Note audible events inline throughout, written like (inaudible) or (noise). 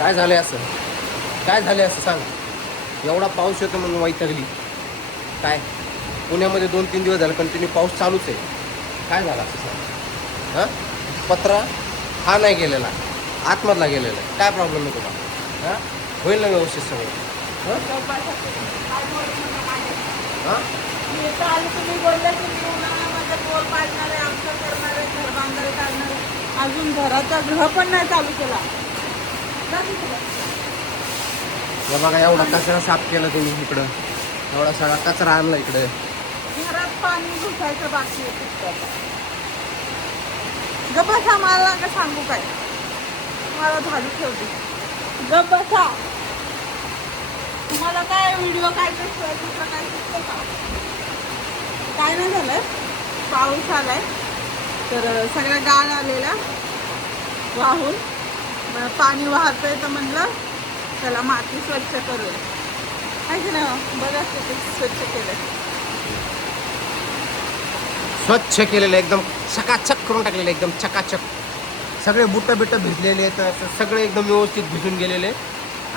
काय झालंय असं? काय झालंय असं सांग. एवढा पाऊस येतो म्हणून वैतागली. काय? पुण्यामध्ये दोन तीन दिवस झाले कंटिन्यू पाऊस चालूच आहे. काय झालं असं सांग. हां? पत्रा हा नाही गेलेला. आतमधला गेलेला. आहे. काय प्रॉब्लेम आहे तुला? हां? होईल ना व्यवस्थित सगळं. हां? हां? अजून घराचा ग्रह पण नाही चालू केला. या बघा एवढा कचरा साफ केला तुम्ही इकडं. एवढा सगळा कचरा आणला इकडे. घरात पाणी घुसायचं बाकी आहे गप मला का सांगू काय. मला झाडू ठेवते. गबसा तुम्हाला काय व्हिडिओ काय दिसतोय दुसरं काय दिसतं का? काय नाही झालंय पाऊस आलाय. तर सगळ्या गाळ आलेला वाहून. पाणी वाहतंय तर म्हणलं त्याला माती स्वच्छ करूया. आहे की हो? बघा किती स्वच्छ केलं स्वच्छ केलेलं एकदम चकाचक करून टाकलेलं एकदम चकाचक सगळे बुटं बिटं भिजलेले आहेत सगळे एकदम व्यवस्थित भिजून गेलेले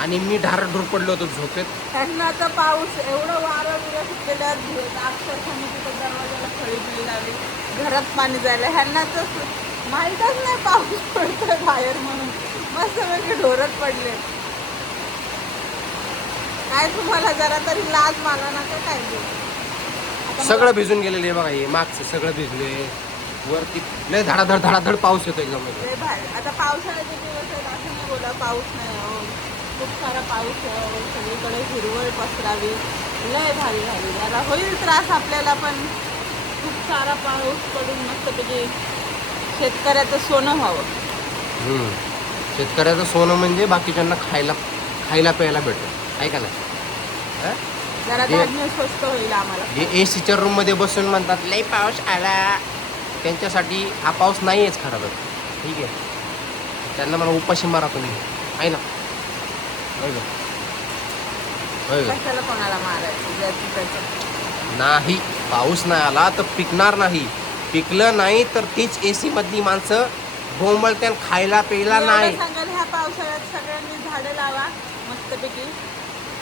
आणि मी ढारढूर पडलो होतो झोपेत. त्यांना आता पाऊस एवढं वारं बिरं सुटलेलं आहे, अक्षरशः मी तिथं दरवाजाला बिळी लावली. घरात पाणी जायला. ह्यांना तर माहीतच नाही पाऊस पडतोय बाहेर म्हणून. मस्त वेगळे ढोरत पडले. काय तुम्हाला जरा तरी लाज मला नका काय सगळं भिजून गेलेलं आहे बघा हे मागचं सगळं भिजले वरती लय धडाधड धडाधड पाऊस येतो एकदम. लय भारी. आता पावसाळ्याचे दिवस आहेत असं नाही बोला पाऊस नाही हो खूप सारा पाऊस आहे. सगळीकडे हिरवळ पसरावी. लय भारी भारी. जरा होईल त्रास आपल्याला पण. खूप सारा पाऊस पडून मस्तपैकी शेतकऱ्याचं सोनं व्हावं. हम्म. शेतकऱ्याचं सोनं म्हणजे बाकीच्यांना खायला खायला प्यायला भेटेल आहे का नाही? जरा धान्य स्वस्त होईल आम्हाला. जे ए सीच्या रूममध्ये बसून म्हणतात लय पाऊस आला. त्यांच्यासाठी हा पाऊस नाहीच खरा तर. ठीक आहे? त्यांना मला उपाशी मारा तुम्ही. आहे ना? कोणाला मारायचं? नाही पाऊस नाही आला तर पिकणार नाही. पिकलं नाही तर तीच ए सी मधली माणसं बोंबलत्यान खायला प्यायला मी नाही. सांगाल ह्या पावसाळ्यात सगळ्यांनी झाडं लावा मस्तपैकी.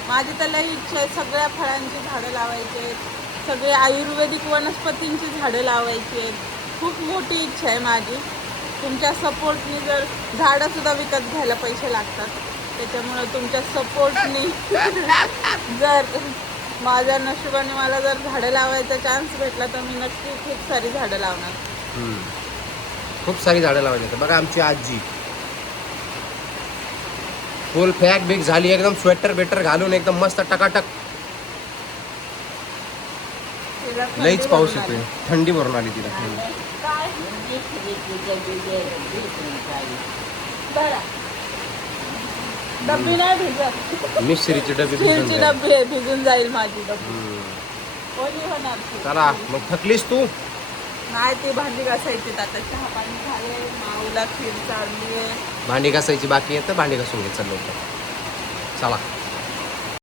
माझी तर लई इच्छा आहे सगळ्या फळांची झाडं लावायची. आहेत सगळे आयुर्वेदिक वनस्पतींची झाडं लावायची आहेत. खूप मोठी इच्छा आहे माझी. तुमच्या सपोर्टनी जर झाडं सुद्धा विकत घ्यायला पैसे लागतात त्याच्यामुळं तुमच्या सपोर्टनी (laughs) जर माझ्या नशिबाने मला जर झाडं लावायचा चान्स भेटला तर मी नक्की खूप सारी झाडं लावणार. खूप सारी झाडं लावायची आहेत. बघा आमची आजी. फुल फॅक बिग झाली एकदम स्वेटर बेटर घालून एकदम मस्त टकाटक. लईच पाऊस. येतोय. थंडी भरून आली तिला डब्बी नाही भिजत. मिश्रीची डबी भिजून जाईल. डब्बी आहे भिजून जाईल माझी डब्बी. चला मग थकलीस तू? नाही ते भांडी घासायची आता चहा पाणी झाले माऊला खीर चालली आहे. भांडी घासायची बाकी आहे तर भांडी घासून घे चल चला.